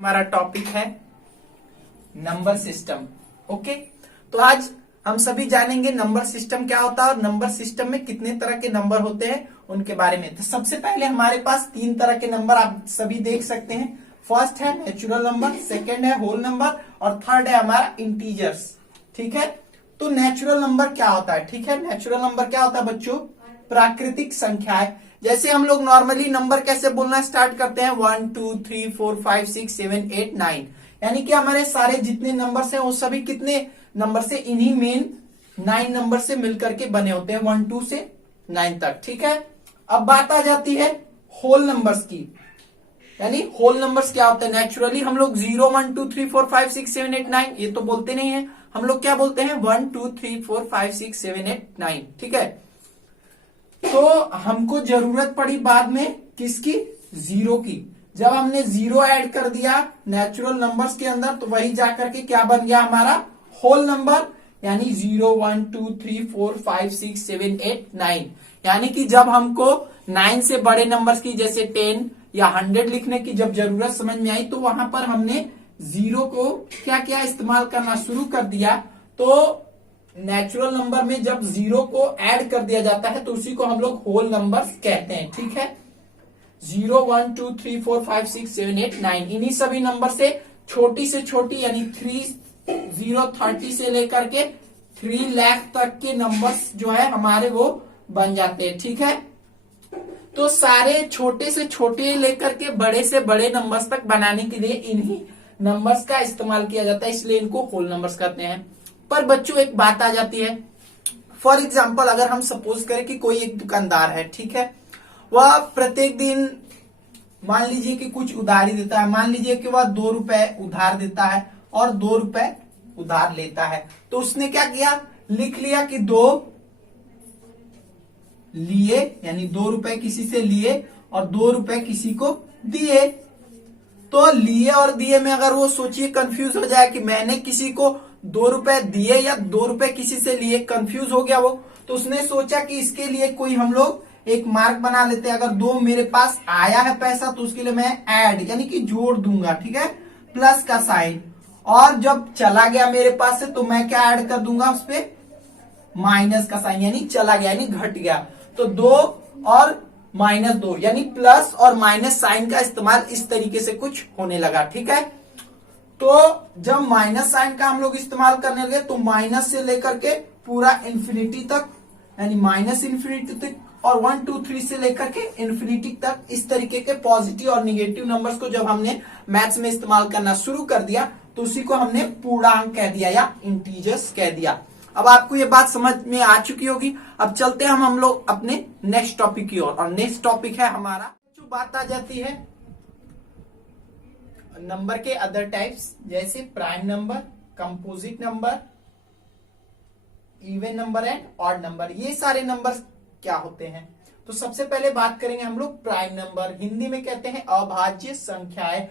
हमारा टॉपिक है number system. Okay, तो आज हम सभी जानेंगे नंबर सिस्टम क्या होता है और नंबर सिस्टम में कितने तरह के नंबर होते हैं उनके बारे में। तो सबसे पहले हमारे पास तीन तरह के नंबर आप सभी देख सकते हैं। फर्स्ट है नेचुरल नंबर, सेकंड है होल नंबर और थर्ड है हमारा इंटीजर्स। ठीक है, तो नेचुरल नंबर क्या होता है? ठीक है, नेचुरल नंबर क्या होता है बच्चों? प्राकृतिक संख्याएं। जैसे हम लोग नॉर्मली नंबर कैसे बोलना स्टार्ट करते हैं, 1 2 3 4 5 6 7 8 9, यानी कि हमारे सारे जितने नंबर्स हैं वो सभी कितने नंबर से, इन्हीं मेन 9 नंबर से मिलकर के बने होते हैं, 1 2 से 9 तक। ठीक है, अब बात आ जाती है होल नंबर्स की। यानी होल नंबर्स क्या होते हैं? नेचुरली हम लोग 0 1 2 3 4 5 6 7 8 9 ये तो बोलते नहीं है, हम लोग क्या बोलते हैं 1 2 3 4 5 6 7 8 9। ठीक है, तो हमको जरूरत पड़ी बाद में किसकी? जीरो की। जब हमने जीरो ऐड कर दिया नेचुरल नंबर्स के अंदर तो वही जाकर के क्या बन गया हमारा होल नंबर, यानी 0 1 2 3 4 5 6 7 8 9। यानी कि जब हमको 9 से बड़े नंबर्स की जैसे 10 या 100 लिखने की जब जरूरत समझ में आई तो वहां पर हमने जीरो को क्या क्या इस्तेमाल करना शुरू कर दिया। तो नेचुरल नंबर में जब जीरो को ऐड कर दिया जाता है तो उसी को हम लोग होल नंबर्स कहते हैं। ठीक है, 0 1 2 3 4 5 6 7 8 9 इन्हीं सभी नंबर से छोटी से छोटी यानी 30 से लेकर के 3 लाख तक के नंबर्स जो है हमारे वो बन जाते हैं। ठीक है, तो सारे छोटे से छोटे लेकर के बड़े से बड़े नंबर्स तक बनाने के लिए इन्हीं नंबर्स का इस्तेमाल किया जाता है, इसलिए इनको होल नंबर्स कहते हैं। पर बच्चों एक बात आ जाती है, फॉर एग्जाम्पल अगर हम सपोज करें कि कोई एक दुकानदार है, ठीक है, वह प्रत्येक दिन मान लीजिए कि कुछ उधारी देता है, मान लीजिए कि वह 2 रुपए उधार देता है और 2 रुपए उधार लेता है। तो उसने क्या किया, लिख लिया कि 2 लिए, यानी 2 रुपए किसी से लिए और 2 रुपए किसी को दिए। तो लिए और दिए में अगर वो सोचिए कंफ्यूज हो जाए कि मैंने किसी को 2 रुपए दिए या 2 रुपए किसी से लिए, कंफ्यूज हो गया वो, तो उसने सोचा कि इसके लिए कोई हम लोग एक मार्क बना लेते हैं। अगर 2 मेरे पास आया है पैसा तो उसके लिए मैं ऐड यानी कि जोड़ दूंगा, ठीक है, प्लस का साइन, और जब चला गया मेरे पास से तो मैं क्या ऐड कर दूंगा उस पे, माइनस का साइन, यानी चला गया यानी घट गया। तो 2 और -2 यानी प्लस और माइनस साइन का इस्तेमाल इस तरीके से कुछ होने लगा। ठीक है, तो जब माइनस साइन का हम लोग इस्तेमाल करने लगे तो माइनस से लेकर के पूरा इंफिनिटी तक, यानी माइनस इंफिनिटी तक, और 1 2 3 से लेकर के इंफिनिटी तक, इस तरीके के पॉजिटिव और निगेटिव नंबर्स को जब हमने मैथ्स में इस्तेमाल करना शुरू कर दिया तो उसी को हमने पूर्णांक कह दिया या इंटीजर्स कह दिया। अब आपको ये बात समझ में आ चुकी होगी। अब चलते हैं हम लोग अपने नेक्स्ट टॉपिक की ओर, और नेक्स्ट टॉपिक है हमारा, जो बात आ जाती है नंबर के अदर टाइप्स, जैसे prime number, composite number, even number and odd number. ये सारे नंबर क्या होते हैं? तो सबसे पहले बात करेंगे हम लोग प्राइम नंबर। हिंदी में कहते हैं अभाज्य संख्याएं।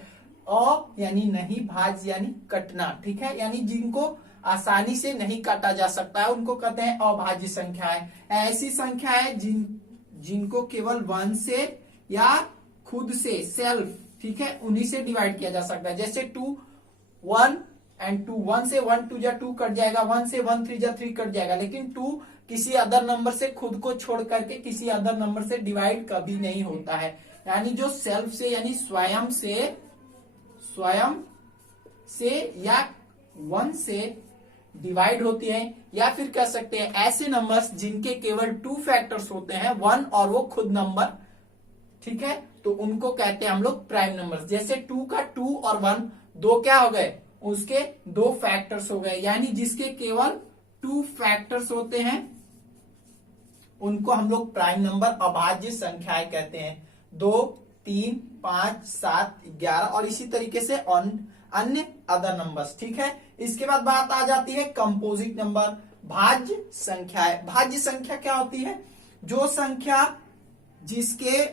अ यानी नहीं, भाज्य यानी कटना, ठीक है, यानी जिनको आसानी से नहीं काटा जा सकता है उनको कहते हैं अभाज्य संख्याएं। ऐसी संख्याएं जिनको केवल 1 से या खुद से सेल्फ, ठीक है, उन्हीं से डिवाइड किया जा सकता है। जैसे 2 1 एंड 2, 1 से 1 2 जा 2 कट जाएगा, 1 से 1 3 जा 3 कट जाएगा, लेकिन 2 किसी अदर नंबर से खुद को छोड़ करके किसी अदर नंबर से डिवाइड कभी नहीं होता है। यानी जो सेल्फ से यानी स्वयं से या 1 से डिवाइड होती है, या फिर कह सकते हैं ऐसे नंबर्स जिनके केवल 2 फैक्टर्स होते हैं, 1 और वो खुद नंबर, ठीक है, तो उनको कहते हैं हम लोग प्राइम नंबर्स। जैसे 2 का 2 और 1 दो क्या हो गए, उसके 2 फैक्टर्स हो गए, यानी जिसके केवल 2 फैक्टर्स होते हैं उनको हम लोग प्राइम नंबर अभाज्य संख्याएं कहते हैं। 2 3 5 7 11 और इसी तरीके से अन्य अदर नंबर्स। ठीक है, इसके बाद बात आ जाती है कंपोजिट नंबर, भाज्य संख्याएं। भाज्य संख्या क्या होती है? जो संख्या जिसके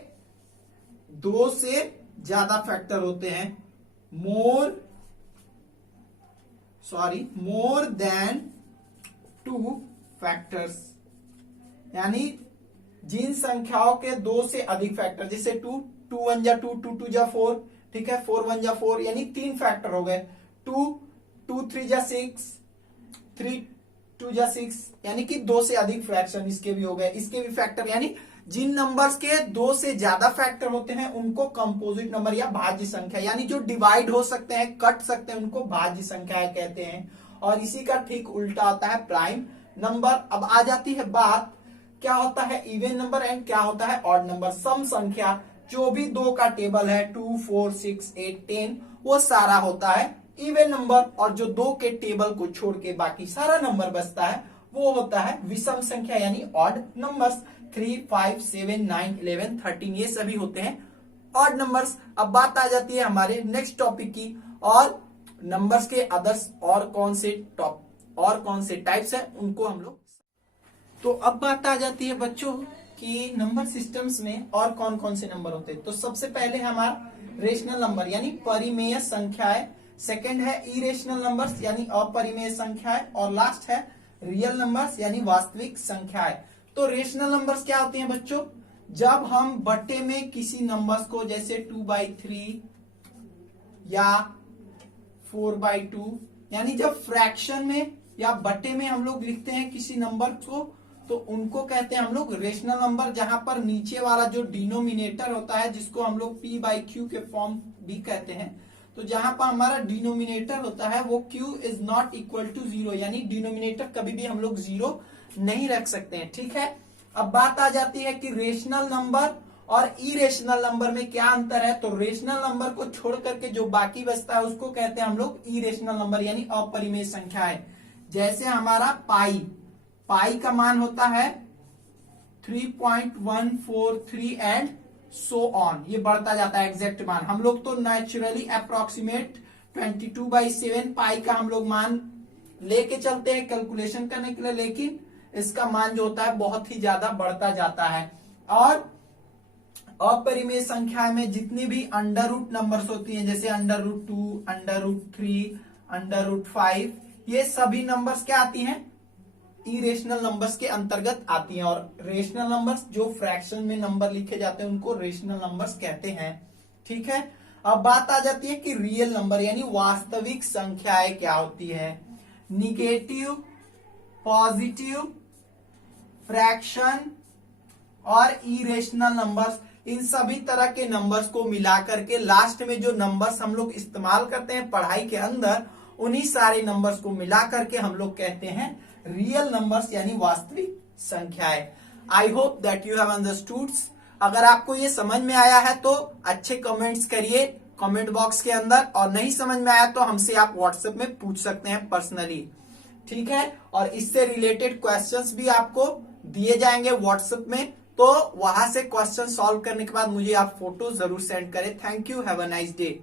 2 से ज्यादा फैक्टर होते हैं, मोर देन 2 फैक्टर्स, यानी जिन संख्याओं के 2 से अधिक फैक्टर, जैसे 2 2 1 जा 2 2 2 जा 4, ठीक है, 4 1 जा 4 यानी 3 फैक्टर हो गए, 2 2 3 जा 6, 3 2 जा 6 यानी कि 2 से अधिक फ्रैक्शन इसके भी हो गए, इसके भी फैक्टर, यानी जिन नंबर्स के 2 से ज्यादा फैक्टर होते हैं उनको कंपोजिट नंबर या भाज्य संख्या, यानी जो डिवाइड हो सकते हैं, कट सकते हैं, उनको भाज्य संख्या कहते हैं। और इसी का ठीक उल्टा होता है प्राइम नंबर। अब आ जाती है बात, क्या होता है इवन नंबर एंड क्या होता है ऑड नंबर। सम संख्या जो भी 2 का टेबल है 2 4 6 8 10 वो सारा होता है इवन नंबर, और जो 2 के टेबल को छोड़ के बाकी सारा नंबर बचता है वो होता है विषम संख्या यानी ऑड नंबर्स। 3 5 7 9 11 13 ये सभी होते हैं ऑड नंबर्स। अब बात आ जाती है हमारे नेक्स्ट टॉपिक की, और नंबर्स के अदर्स और कौन से टाइप्स है उनको हम लोग। तो अब बात आ जाती है बच्चों कि नंबर सिस्टम्स में और कौन कौन से नंबर होते हैं। तो सबसे पहले हमारा रेशनल नंबर यानी परिमेय संख्याएं, सेकंड है इरेशनल नंबर्स यानी अपरिमेय संख्याएं, और लास्ट है रियल नंबर्स यानी वास्तविक संख्याएं। तो रेशनल नंबर्स क्या होते हैं बच्चों, जब हम बट्टे में किसी नंबर्स को जैसे 2/3 या 4/2 यानी जब फ्रैक्शन में या बट्टे में हम लोग लिखते हैं किसी नंबर को तो उनको कहते हैं हम लोग रेशनल नंबर, जहां पर नीचे वाला जो डिनोमिनेटर होता है जिसको हम लोग p/q के फॉर्म भी कहते हैं, तो जहां पर हमारा डिनोमिनेटर होता है वो q is not equal to 0 यानी डिनोमिनेटर कभी भी हम लोग 0 नहीं रख सकते हैं, ठीक है। अब बात आ जाती है कि रेशनल नंबर और इरेशनल नंबर में क्या अंतर है। तो रेशनल नंबर को छोड़ करके जो बाकी बचता है उसको कहते हैं हम लोग इरेशनल नंबर यानी अपरिमेय संख्याएं। जैसे हमारा पाई का मान होता है 3.143 एंड सो ऑन, ये बढ़ता जाता है एग्जैक्ट मान। हम लोग तो नेचुरली अप्रोक्सीमेट 22/7 पाई का हम लोग मान लेके चलते हैं कैलकुलेशन करने के लिए, लेकिन इसका मान जो होता है बहुत ही ज्यादा बढ़ता जाता है। और अपरिमेय संख्या में जितनी भी अंडर रूट नंबर्स होती हैं जैसे √2, √3, √5 ये सभी नंबर्स क्या आती हैं, इरेशनल नंबर्स के अंतर्गत आती हैं। और रेशनल नंबर्स जो फ्रैक्शन में नंबर लिखे जाते हैं उनको रेशनल नंबर्स कहते हैं, ठीक है। अब बात आ जाती है कि रियल नंबर यानी वास्तविक संख्याएं क्या होती है। निगेटिव, पॉजिटिव, फ्रैक्शन और इरेशनल नंबर्स, इन सभी तरह के नंबर्स को मिलाकर के लास्ट में जो नंबर्स हम लोग इस्तेमाल करते हैं पढ़ाई के अंदर, उन्हीं सारे नंबर्स को मिलाकर के हम लोग कहते हैं रियल नंबर्स यानी वास्तविक संख्याएं। I hope that you have understood. अगर आपको ये समझ में आया है तो अच्छे कमेंट्स करिए कमेंट बॉक्स के अंदर, और नहीं समझ में आया तो हमसे आप व्हाट्सएप में पूछ सकते हैं पर्सनली, ठीक है। और इससे रिलेटेड क्वेश्चंस भी आपको दिए जाएंगे व्हाट्सएप में, तो वहां से क्वेश्चन सॉल्व करने के बाद मुझे आप फोटो जरूर सेंड करें। Thank you, have a nice day.